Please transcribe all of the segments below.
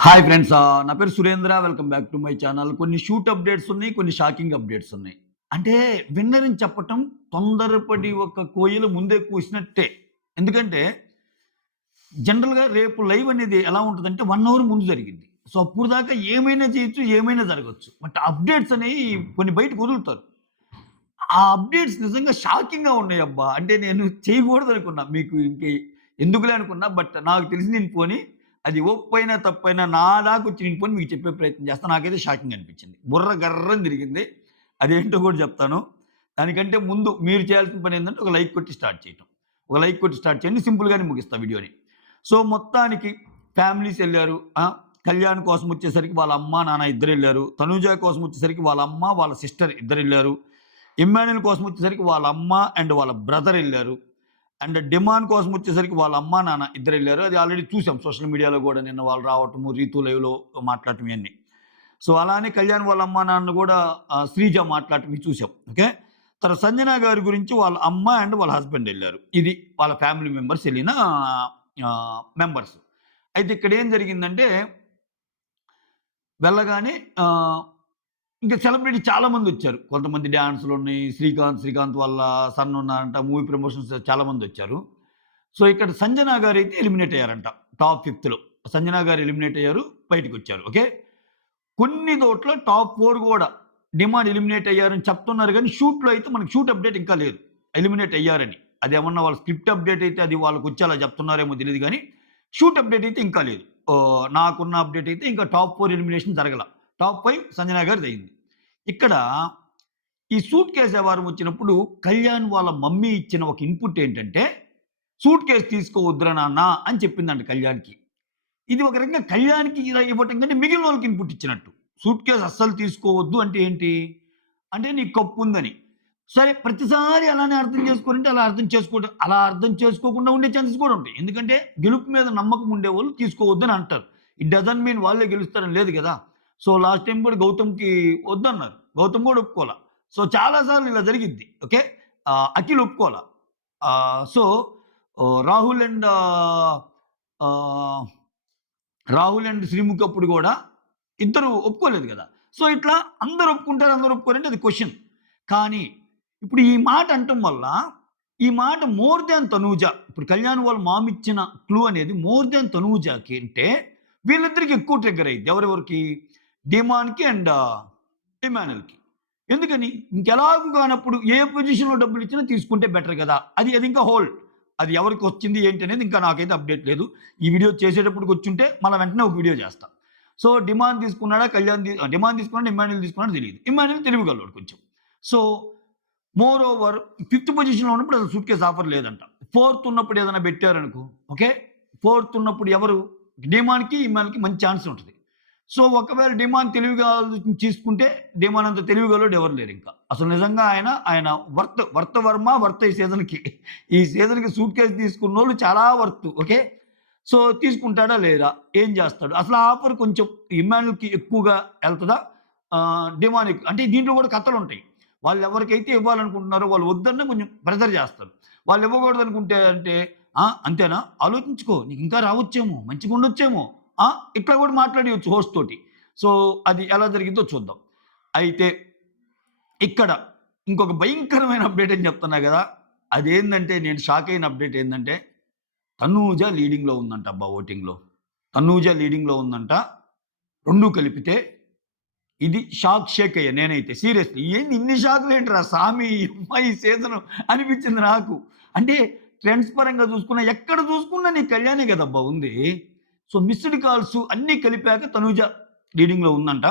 Hi friends. నా పేరు Surendra. Welcome back to my channel. కొన్ని షూట్ అప్డేట్స్ ఉన్నాయి. కొన్ని షాకింగ్ అప్డేట్స్ ఉన్నాయి. అంటే విన్నర్‌ని చెప్పటం తొందరపడి ఒక కోయిల ముందే కూసినట్టే. ఎందుకంటే జనరల్‌గా రేపు లైవ్ అనేది ఎలా ఉంటదంటే 1 అవర్ ముందు జరిగిద్ది. సో అప్పటిదాకా ఏమైనా చేయొచ్చు, ఏమైనా జరగొచ్చు. బట్ అప్డేట్స్ అనేయి కొన్ని బయటకు వదులుతారు. ఆ అప్డేట్స్ నిజంగా షాకింగ్‌గా ఉన్నాయబ్బా! అంటే నేను చేయకూడదనుకున్నా. మీకు ఎందుకులే అనుకున్నా. బట్ నాకు తెలిసి నేను పోనీ అది ఒప్పైనా, తప్పైనా నా దాకొచ్చి నేను పోనీ మీకు చెప్పే ప్రయత్నం చేస్తా. నాకైతే షాకింగ్ అనిపించింది. బుర్ర గర్రని తిరిగింది. అదేంటో కూడా చెప్తాను. దానికంటే ముందు మీరు చేయాల్సిన పనేంటంటే ఒక లైక్ కొట్టి స్టార్ట్ చేయటం. ఒక లైక్ కొట్టి స్టార్ట్ చేయండి. సింపుల్‌గానే ముగిస్తా వీడియోని. సో మొత్తానికి ఫ్యామిలీస్ ఎళ్లారు. కళ్యాణ్ కోసం వచ్చేసరికి వాళ్ళ అమ్మ, నాన్న ఇద్దరెళ్లారు. తనూజ కోసం వచ్చేసరికి వాళ్ళ అమ్మ, వాళ్ళ సిస్టర్ ఇద్దరెళ్లారు. ఇమ్మాన్యుల్ కోసం వచ్చేసరికి వాళ్ళ అమ్మ అండ్ వాళ్ళ బ్రదర్ ఎళ్లారు. అండ్ డిమాన్ కోసం వచ్చేసరికి వాళ్ళ అమ్మ, నాన్న ఇద్దరెళ్లారు. అది ఆల్రెడీ చూసాం సోషల్ మీడియాలో గూడా నిన్న వాళ్ళు రావటము, రీతు లైవ్‌లో మాట్లాడటం ఇయన్నీ. సో, అలానే కళ్యాణ్ వాళ్ళ అమ్మ, నాన్న గూడా శ్రీజ మాట్లాడటం ఇవి చూసాం. ఓకే. తర్వాత సంజన గారి గురించి వాళ్ళ అమ్మ అండ్ వాళ్ళ హస్బెండ్ ఎళ్లారు. ఇది వాళ్ళ ఫ్యామిలీ మెంబర్స్ ఎళ్ళిన మెంబర్స్. అయితే ఇక్కడేం జరిగిందంటే వెళ్ళగానే ఇంకా సెలబ్రిటీ చాలా మందొచ్చారు. కొంతమంది డాన్స్‌లున్నాయి. శ్రీకాంత్ వాళ్ళ సన్ ఉన్నారంట. మూవీ ప్రమోషన్స్ చాలా మందొచ్చారు. సో, ఇక్కడ సంజన గారైతే ఎలిమినేట్ అయ్యారంట. టాప్ 5లో సంజన గారు ఎలిమినేట్ అయ్యారు. బయటికొచ్చారు. ఓకే. కొన్ని చోట్ల టాప్ 4 గూడా డిమాండ్ ఎలిమినేట్ అయ్యారని చెప్తున్నారు గానీ, షూట్‌లో అయితే మనకి షూట్ అప్డేట్ ఇంకా లేదు. ఎలిమినేట్ అయ్యారని. అదేమన్నా వాళ్ళ స్క్రిప్ట్ అప్డేట్ అయితే అది వాళ్ళకొచ్చి అలా చెప్తున్నారేమో తెలీదు గానీ, షూట్ అప్డేట్ అయితే ఇంకా లేదు. నాకున్న అప్డేట్ అయితే ఇంకా టాప్ 4 ఎలిమినేషన్ జరగల. టాప్ 5 సంజన గారిదయింది. ఇక్కడ ఈ సూట్ కేస్ వ్యవహారం వచ్చినప్పుడు కళ్యాణ్ వాళ్ళ మమ్మీ ఇచ్చిన ఒక ఇన్‌పుట్ ఏంటంటే, "సూట్ కేస్ తీసుకోవద్దురా నాన్న" అని చెప్పిందంట కళ్యాణ్‌కి. ఇది ఒక రకంగా కళ్యాణ్‌కి ఇలా ఇవ్వటం కంటే మిగిలినోళ్ళకి ఇన్‌పుట్ ఇచ్చినట్టు. సూట్ కేస్ అస్సలు తీసుకోవద్దు అంటే ఏంటి? అంటే నీకు కప్పుందని. సరే ప్రతిసారి అలానే అర్థం చేసుకోరంటే అలా అర్థం చేసుకోకుండా ఉండే ఛాన్సెస్ కూడా ఉంటాయి. ఎందుకంటే గెలుపు మీద నమ్మకం ఉండేవాళ్ళు తీసుకోవద్దని అంటారు. ఇట్ డజంట్ మీన్ వాళ్ళే గెలుస్తారని లేదు గదా! సో లాస్ట్ టైమ్ కూడా గౌతమ్‌కి వద్దన్నారు. గౌతమ్ కూడా ఒప్పుకోలా. సో చాలా సార్లు ఇలా జరిగిద్ది. ఓకే. అఖిల్ ఒప్పుకోలా. So Rahul and ah, Rahul and Sreemukhi అప్పుడు గూడా ఇద్దరు ఒప్పుకోలేదు గదా! సో, ఇట్లా అందరూ ఒప్పుకుంటారు, అందరూ ఒప్పుకోరంటే అది క్వెషన్. కానీ ఇప్పుడు ఈ మాట అనటం వల్ల, ఈ మాట మోర్ దాన్ తనూజ. ఇప్పుడు కళ్యాణ్ వాళ్ళ మామ్ ఇచ్చిన క్లూ అనేది మోర్ దాన్ తనూజకి అంటే వీళ్ళిద్దరికి ఎక్కువ ట్రిగ్గర్ అయ్యిద్ది. ఎవరెవరికి? డిమాన్‌కి అండ్ ఇమ్మాన్యుల్‌కి. ఎందుకని? ఇంకెలాగు కానప్పుడు ఏ పొజిషన్‌లో డబ్బులిచ్చినా తీసుకుంటే బెటర్ గదా! అది ఇంకా హోల్డ్. అది ఎవరికొచ్చింది ఏంటి అనేది ఇంకా నాకైతే అప్డేట్ లేదు. ఈ వీడియో చేసేటప్పటికి వచ్చుంటే మళ్ళా వెంటనే ఒక వీడియో చేస్తా. సో, డిమాండ్ తీసుకున్నాడా? డిమాండ్ తీసుకున్నాడా? ఇమ్మాన్యుల్ తీసుకున్నాడా తెలీదు. ఇమ్మాన్యుల్ తెలివిగల్లోడు కొంచెం. సో, మోర్ ఓవర్ ఫిఫ్త్ పొజిషన్‌లో ఉన్నప్పుడు అసలు సూట్‌కేస్ ఆఫర్ లేదంట. ఫోర్త్ ఉన్నప్పుడు ఏదైనా పెట్టారనుకో, ఓకే. ఫోర్త్ ఉన్నప్పుడు ఎవరు? డిమాండ్‌కి, ఇమ్మాన్యుల్‌కి మంచి ఛాన్స్ ఉంటది. సో, ఒకవేళ డిమాండ్ తెలివిగా ఆలోచించి తీసుకుంటే డిమాండ్ అంత తెలివిగలోడు ఎవరు లేరింకా. అసలు నిజంగా ఆయన వర్త్ ఈ సీజన్‌కి. ఈ సీజన్‌కి సూట్‌కేస్ తీసుకున్నోళ్ళు చాలా వర్త్. ఓకే. సో, తీసుకుంటాడా? లేదా? ఏం చేస్తాడు? అసలు ఆ ఆఫర్ కొంచెం ఇమ్మాన్యుల్‌కి ఎక్కువగా ఎళ్తదా? డిమాండ్ అంటే దీంట్లో కూడా కథలుంటాయి. వాళ్ళెవరికైతే ఇవ్వాలనుకుంటున్నారో వాళ్ళు వద్దన్నా కొంచెం ప్రెషర్ చేస్తారు. వాళ్ళు ఇవ్వకూడదనుకుంటే అంటే, అంతేనా? ఆలోచించుకో. నీకింకా రావచ్చేమో, మంచిగుండొచ్చేమో. ఆ! ఇట్లా కూడా మాట్లాడియొచ్చు హోస్ట్ తోటి. సో, అది ఎలా జరిగిద్దో చూద్దాం. అయితే ఇక్కడ ఇంకొక భయంకరమైన అప్డేట్ అని చెప్తున్నా గదా! అదేందంటే నేను షాక్ అయిన అప్డేట్ ఏందంటే తనూజ లీడింగ్‌లో ఉందంట అబ్బా! ఓటింగ్‌లో. తనూజ లీడింగ్‌లో ఉందంట. 2 కలిపితే ఇది షేక్ అయ్యా నేనైతే సీరియస్‌లీ. ఏంది ఇన్ని షాకులేంట్రా సామి ఈ అమ్మాయి సీజను అనిపించింది నాకు. అంటే ట్రెండ్స్ పరంగా చూసుకున్నా ఎక్కడ చూసుకున్నా నీ కళ్యాణే గదబ్బా ఉంది. సో, మిస్డ్ కాల్స్ అన్నీ కలిపాక తనూజ లీడింగ్‌లో ఉందంట.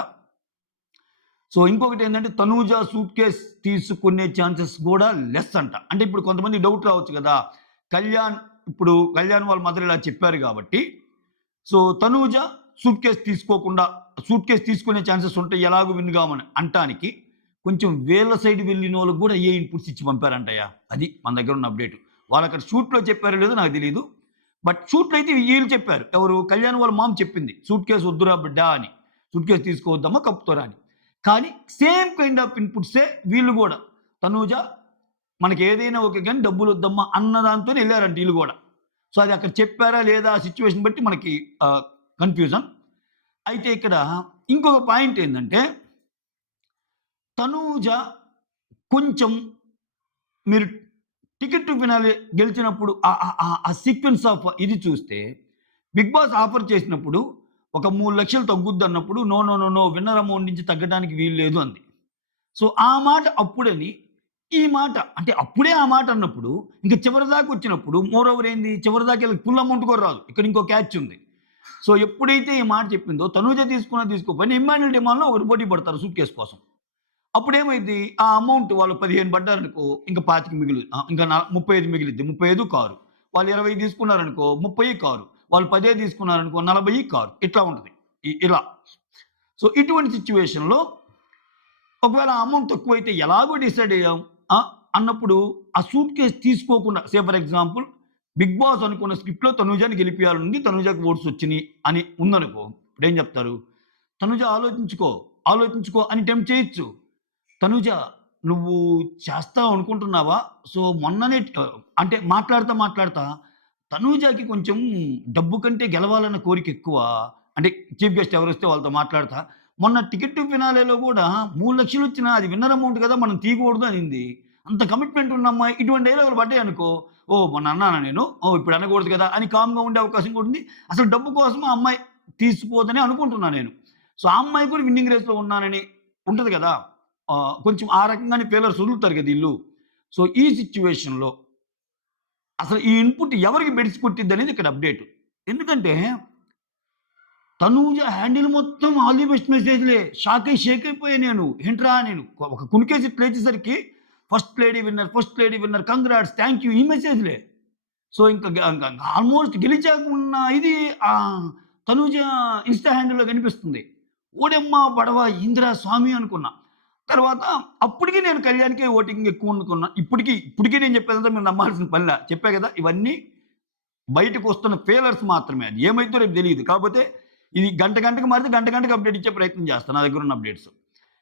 సో, ఇంకొకటేంటంటే తనూజ సూట్‌కేస్ తీసుకునే ఛాన్సెస్ గూడా లెస్ అంట. అంటే ఇప్పుడు కొంతమందికి డౌట్ రావచ్చు గదా! కళ్యాణ్ కళ్యాణ్ వాళ్ళ మదర్ ఇలా చెప్పారు గాబట్టి, సో, తనూజ సూట్‌కేస్ తీసుకునే ఛాన్సెస్ ఉంటాయి ఎలాగో విన్ గామని అంటానికి, కొంచెం వీళ్ళ సైడ్ వెళ్ళినోళ్ళకి గూడా ఏ ఇన్‌పుట్స్ ఇచ్చి పంపారంటయ్య. అది మన దగ్గరున్న అప్డేట్. వాళ్ళక్కడ షూట్‌లో చెప్పారో లేదో నాకు తెలీదు. బట్ షూట్‌లో అయితే ఈళ్ళు చెప్పారు. ఎవరు? కళ్యాణ్ వాళ్ళ మామ్ చెప్పింది. "సూట్‌కేస్ వద్దురా బిడ్డా" అని. "సూట్‌కేస్ తీసుకోవద్దమ్మా కప్పుతోరా" అని. కానీ సేమ్ కైండ్ ఆఫ్ ఇన్‌పుట్సే వీళ్ళు గూడా. తనూజ మనకేదైనా ఓకే గానీ డబ్బులొద్దమ్మా అన్న దాంతోనే ఎళ్లారంట ఈళ్ళు గూడా. సో, అది అక్కడ చెప్పారా లేదా ఆ సిట్యుయేషన్ బట్టి మనకి కన్‌ఫ్యూజన్. అయితే ఇక్కడ ఇంకొక పాయింట్ ఏందంటే, తనూజ కొంచెం మీరు 'టికెట్ టు ఫినాలే' గెలిచినప్పుడు ఆ సీక్వెన్స్ ఆఫ్ ఇది చూస్తే 'బిగ్ బాస్' ఆఫర్ చేసినప్పుడు ఒక 3,00,000 తగ్గుద్దన్నప్పుడు no, no, no, no winner amount నుంచి తగ్గడానికి వీల్లేదు అంది. సో, ఆ మాట అప్పుడని, ఈ మాట అంటే అప్పుడే ఆ మాట అన్నప్పుడు, ఇంక చివరిదాకా వచ్చినప్పుడు మోర్ ఓవర్ ఏంది చివరిదాకా ఈళ్ళకి ఫుల్ అమౌంట్ కూడా రాదు. ఇక్కడ ఇంకో క్యాచ్ ఉంది. సో, ఎప్పుడైతే ఈ మాట చెప్పిందో తనూజ తీసుకున్నా తీసుకోకపోయినా ఇమ్మాన్యుల్ డిమాండ్‌లో ఒకరు పోటీ పడతారు సూట్‌కేస్ కోసం. అప్పుడేమైద్ది ఆ అమౌంట్ వాళ్ళు 15 పడ్డారనుకో ఇంక 25 ఇంకా 35 మిగిలిద్ది. 35 కారు. వాళ్ళు 20 తీసుకున్నారనుకో 30 కారు. వాళ్ళు 10 తీసుకున్నారనుకో 40 కారు. ఇట్లా ఉంటది. ఇలా. సో, ఇటువంటి సిట్యుయేషన్‌లో ఒకవేళ ఆ అమౌంట్ తక్కువైతే ఎలాగో డిసైడ్ అయ్యాం. ఆ! అన్నప్పుడు ఆ సూట్‌కేస్ తీసుకోకుండా ఫర్ ఎగ్జాంపుల్ 'బిగ్ బాస్' అనుకున్న స్క్రిప్ట్‌లో తనూజాని గెలిపియాలనుంది. తనూజాకి ఓట్స్ వచ్చినియి అని ఉందనుకో. ఇప్పుడేం చెప్తారు? తనూజ ఆలోచించుకో, ఆలోచించుకో అని టెంప్ట్ చేయొచ్చు. తనూజ నువ్వు చేస్తావు అనుకుంటున్నావా? సో, మొన్ననే అంటే మాట్లాడుతా, మాట్లాడుతా తనూజకి కొంచెం డబ్బు కంటే గెలవాలన్న కోరిక ఎక్కువ. అంటే చీఫ్ గెస్ట్ ఎవరొస్తే వాళ్ళతో మాట్లాడతా, మొన్న 'టికెట్ టు ఫినాలే'లో గూడా 3,00,000 వచ్చినా అది విన్నర్ అమౌంట్ కదా! మనం తీయకూడదు అనింది. అంత కమిట్మెంట్ ఉన్న అమ్మాయి ఇటువంటి డైలాగులు పడ్డాయనుకో, ఓహ్! మొన్న అన్నానా నేను? ఓహ్! ఇప్పుడు అనకూడదు కదా! అని కామ్‌గా ఉండే అవకాశం కూడా ఉంది. అసలు డబ్బు కోసం ఆ అమ్మాయి తీసిపోదని అనుకుంటున్నా నేను. సో, ఆ అమ్మాయి కూడా విన్నింగ్ రేస్‌లో ఉన్నానని ఉంటది గదా! కొంచెం ఆ రకంగానే ఫెయిలర్స్ వదులుతారు గదా! ఈళ్ళు. సో, ఈ సిట్యుయేషన్‌లో అసలు ఈ ఇన్‌పుట్ ఎవరికి బెడిసి కొట్టిద్దనేది ఇక్కడ అప్‌డేటు. ఎందుకంటే తనూజ హ్యాండిల్ మొత్తం ఆల్ ది బెస్ట్ మెసేజ్‌లే. షేక్ అయిపోయా నేను. ఏంట్రా నేను ఒక కునికేసి ఇట్లా లేచేసరికి first lady winner, congrats, thank you ఈ మెసేజ్‌లే. సో, ఇంక ఆల్‌మోస్ట్ గెలిచాక ఉన్న ఇది తనూజ ఇన్‌స్టా హ్యాండిల్‌లో కనిపిస్తుంది. ఓడెమ్మ బడవ ఏందిరా స్వామి అనుకున్నా. తర్వాత అప్పటికి నేను కళ్యాణ్‌కే ఓటింగ్ ఎక్కువనుకున్నా. ఇప్పటికి నేను చెప్పేదంతా మీరు నమ్మాల్సిన పనిలా. చెప్పా గదా! ఇవన్నీ బయటకొస్తున్న ఫెయిలర్స్ మాత్రమే. అది ఏమైద్దో రేపు తెలీదు. కాపోతే ఇది గంటకి మారితే గంటకి అప్‌డేట్ ఇచ్చే ప్రయత్నం చేస్తా నా దగ్గరున్న అప్‌డేట్స్.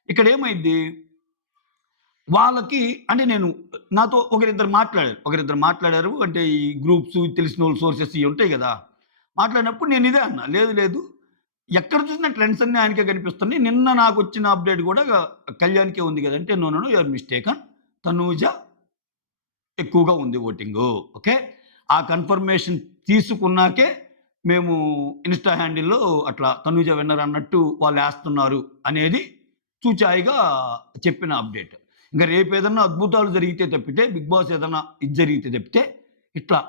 ఇక్కడేమైద్ది వాళ్ళకి అంటే నేను నాతో ఒకరిద్దరు మాట్లాడారు. అంటే ఈ గ్రూప్స్ తెలిసినోళ్ళు సోర్సెస్ ఇయి ఉంటాయి గదా! మాట్లాడినప్పుడు నేనిదే అన్నా. లేదు లేదు ఎక్కడ చూసినా ట్రెండ్స్ అన్నీ ఆయనకే కనిపిస్తున్నాయి. నిన్న నాకొచ్చిన అప్‌డేట్ గూడా కళ్యాణ్‌కే ఉంది గదంటే, no, no, no you are mistaken. Tanuja ఎక్కువగా ఉంది ఓటింగు. ఓకే. ఆ కన్ఫర్మేషన్ తీసుకున్నాకే మేము ఇన్‌స్టా హ్యాండిల్‌లో అట్లా తనూజ విన్నర్ అన్నట్టు వాళ్ళేస్తున్నారు అనేది చూచాయిగా చెప్పిన అప్‌డేట్. ఇంక రేపేదన్నా అద్భుతాలు జరిగితే తప్పితే, 'బిగ్ బాస్' ఏదన్నా ఇది జరిగితే తప్పితే ఇట్లా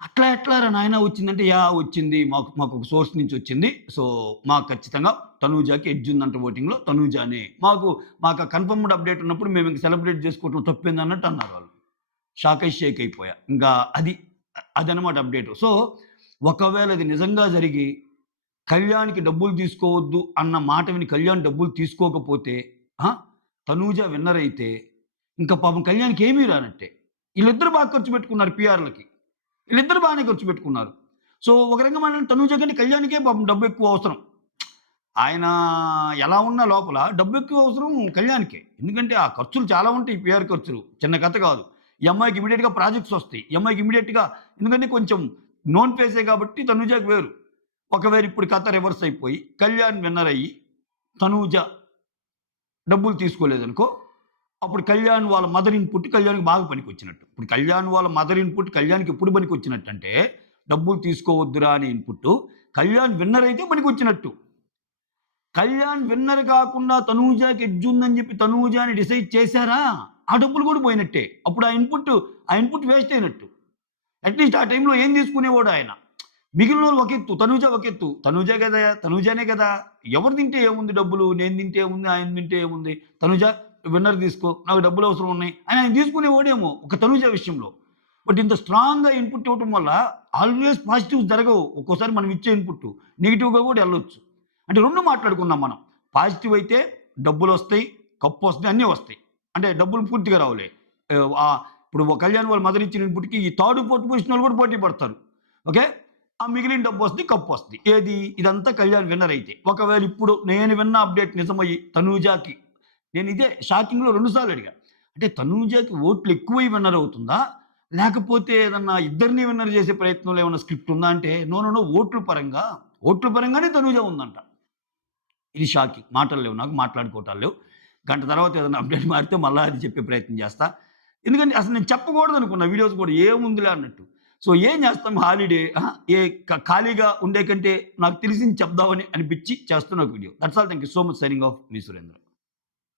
అట్లా ఎట్లారా నాయనా వచ్చిందంటే, యాహ్! వచ్చింది. మాకొక సోర్స్ నుంచొచ్చింది. సో, మాకు ఖచ్చితంగా తనూజాకి ఎడ్జ్ ఉందంట ఓటింగ్‌లో తనూజానే. మాకు ఆ కన్ఫర్మ్డ్ అప్‌డేట్ ఉన్నప్పుడు మేమింక సెలబ్రేట్ చేసుకోవటంలో తప్పేందన్నట్టు అన్నారు వాళ్ళు. షేక్ అయిపోయా. ఇంకా అదనమాట అప్‌డేటు. సో, ఒకవేళ అది నిజంగా జరిగి కళ్యాణ్‌కి డబ్బులు తీసుకోవద్దు అన్న మాట విని కళ్యాణ్ డబ్బులు తీసుకోకపోతే ఆ! తనూజ విన్నర్ అయితే ఇంక పాపం కళ్యాణ్‌కి ఏమీ రానట్టే. ఈళ్ళిద్దరూ బాగా ఖర్చు పెట్టుకున్నారు పీఆర్‌లకి. వీళ్ళిద్దరూ బాగానే ఖర్చు పెట్టుకున్నారు. సో, ఒక రకంగా మనం తనూజ కంటే కళ్యాణ్‌కే పాపం డబ్బెక్కువ అవసరం. ఆయన ఎలా ఉన్నా లోపల డబ్బెక్కువ అవసరం కళ్యాణ్‌కే. ఎందుకంటే ఆ ఖర్చులు చాలా ఉంటాయి పీఆర్ ఖర్చులు. చిన్న కథ కాదు. ఈ అమ్మాయికి ఇమ్మీడియేట్‌గా ప్రాజెక్ట్స్ వస్తాయి. ఈ అమ్మాయికి ఇమ్మీడియేట్‌గా ఎందుకంటే కొంచెం నోన్ ఫేసే కాబట్టి తనూజకి వేరు. ఒకవేళ ఇప్పుడు కథ రివర్స్ అయిపోయి కళ్యాణ్ విన్నర్ అయ్యి తనూజ డబ్బులు తీసుకోలేదనుకో, అప్పుడు కళ్యాణ్ వాళ్ళ మదర్ ఇన్‌పుట్ కళ్యాణ్‌కి బాగా పనికొచ్చినట్టు. ఇప్పుడు కళ్యాణ్ వాళ్ళ మదర్ ఇన్‌పుట్ కళ్యాణ్‌కి ఎప్పుడు పనికొచ్చినట్టంటే, డబ్బులు తీసుకోవద్దురా అనే ఇన్‌పుట్టు కళ్యాణ్ విన్నర్ అయితే పనికొచ్చినట్టు. కళ్యాణ్ విన్నర్ కాకుండా తనూజకి ఎడ్జ్ ఉందని చెప్పి తనూజని డిసైడ్ చేశారా? ఆ డబ్బులు కూడా పోయినట్టే. అప్పుడు ఆ ఇన్‌పుట్ వేస్ట్ అయినట్టు. అట్‌లీస్ట్ ఆ టైంలో ఏం తీసుకునేవాడు ఆయన. మిగిలినోళ్ళు ఒక ఎత్తు, తనూజ ఒక ఎత్తు. తనూజనే కదా! ఎవరు తింటే ఏముంది డబ్బులు? నేను తింటే ఏముంది? ఆయన తింటే ఏముంది? తనూజ విన్నర్ తీసుకో. నాకు డబ్బులు అవసరం ఉన్నాయి. అని ఆయన తీసుకునేవాడేమో ఒక తనూజ విషయంలో. బట్ ఇంత స్ట్రాంగ్‌గా ఇన్‌పుట్ ఇవ్వటం వల్ల ఆల్‌వేస్ పాజిటివ్స్ జరగవు. ఒక్కోసారి మనం ఇచ్చే ఇన్‌పుట్ నెగెటివ్‌గా కూడా ఎళ్ళొచ్చు. అంటే 2 మాట్లాడుకున్నాం మనం. పాజిటివ్ అయితే డబ్బులొస్తాయి, కప్పొస్తాయి, అన్నీ వస్తాయి. అంటే డబ్బులు పూర్తిగా రావులే. ఇప్పుడు కళ్యాణ్ వాళ్ళ మదర్ ఇచ్చిన ఇన్‌పుట్‌కి ఈ థర్డ్, ఫోర్త్ పొజిషన్ కూడా పోటీ పడతారు. ఓకే. ఆ మిగిలిన డబ్బొస్తది, కప్పొస్తది. ఏది? ఇదంతా కళ్యాణ్ విన్నర్ అయితే. ఒకవేళ ఇప్పుడు నేను విన్న అప్‌డేట్ నిజమయ్యి తనూజకి నేనిదే షాకింగ్‌లో 2 సార్లు అడిగా. అంటే తనూజకి ఓట్లు ఎక్కువై విన్నర్ అవుతుందా? లేకపోతే ఏదన్నా ఇద్దరిని విన్నర్ చేసే ప్రయత్నంలో ఏమన్నా స్క్రిప్ట్ ఉందా అంటే, నో, నో, నో ఓట్ల పరంగా ఓట్ల పరంగానే తనూజ ఉందంట. ఇది షాకింగ్. మాటలు లేవు నాకు. మాట్లాడుకోవటాలు లేవు. గంట తర్వాత ఏదైనా అప్‌డేట్ మారితే మళ్ళా అది చెప్పే ప్రయత్నం చేస్తా. ఎందుకంటే అసలు నేను చెప్పకూడదనుకున్న వీడియోస్ కూడా ఏముందిలే అన్నట్టు. సో ఏం చేస్తాం హాలిడే ఏ ఖాళీగా ఉండే కంటే నాకు తెలిసింది చెప్దామని అనిపిచ్చి చేస్తున్న ఒక video. That's all. Thank you so much. Signing off. Me Surendra.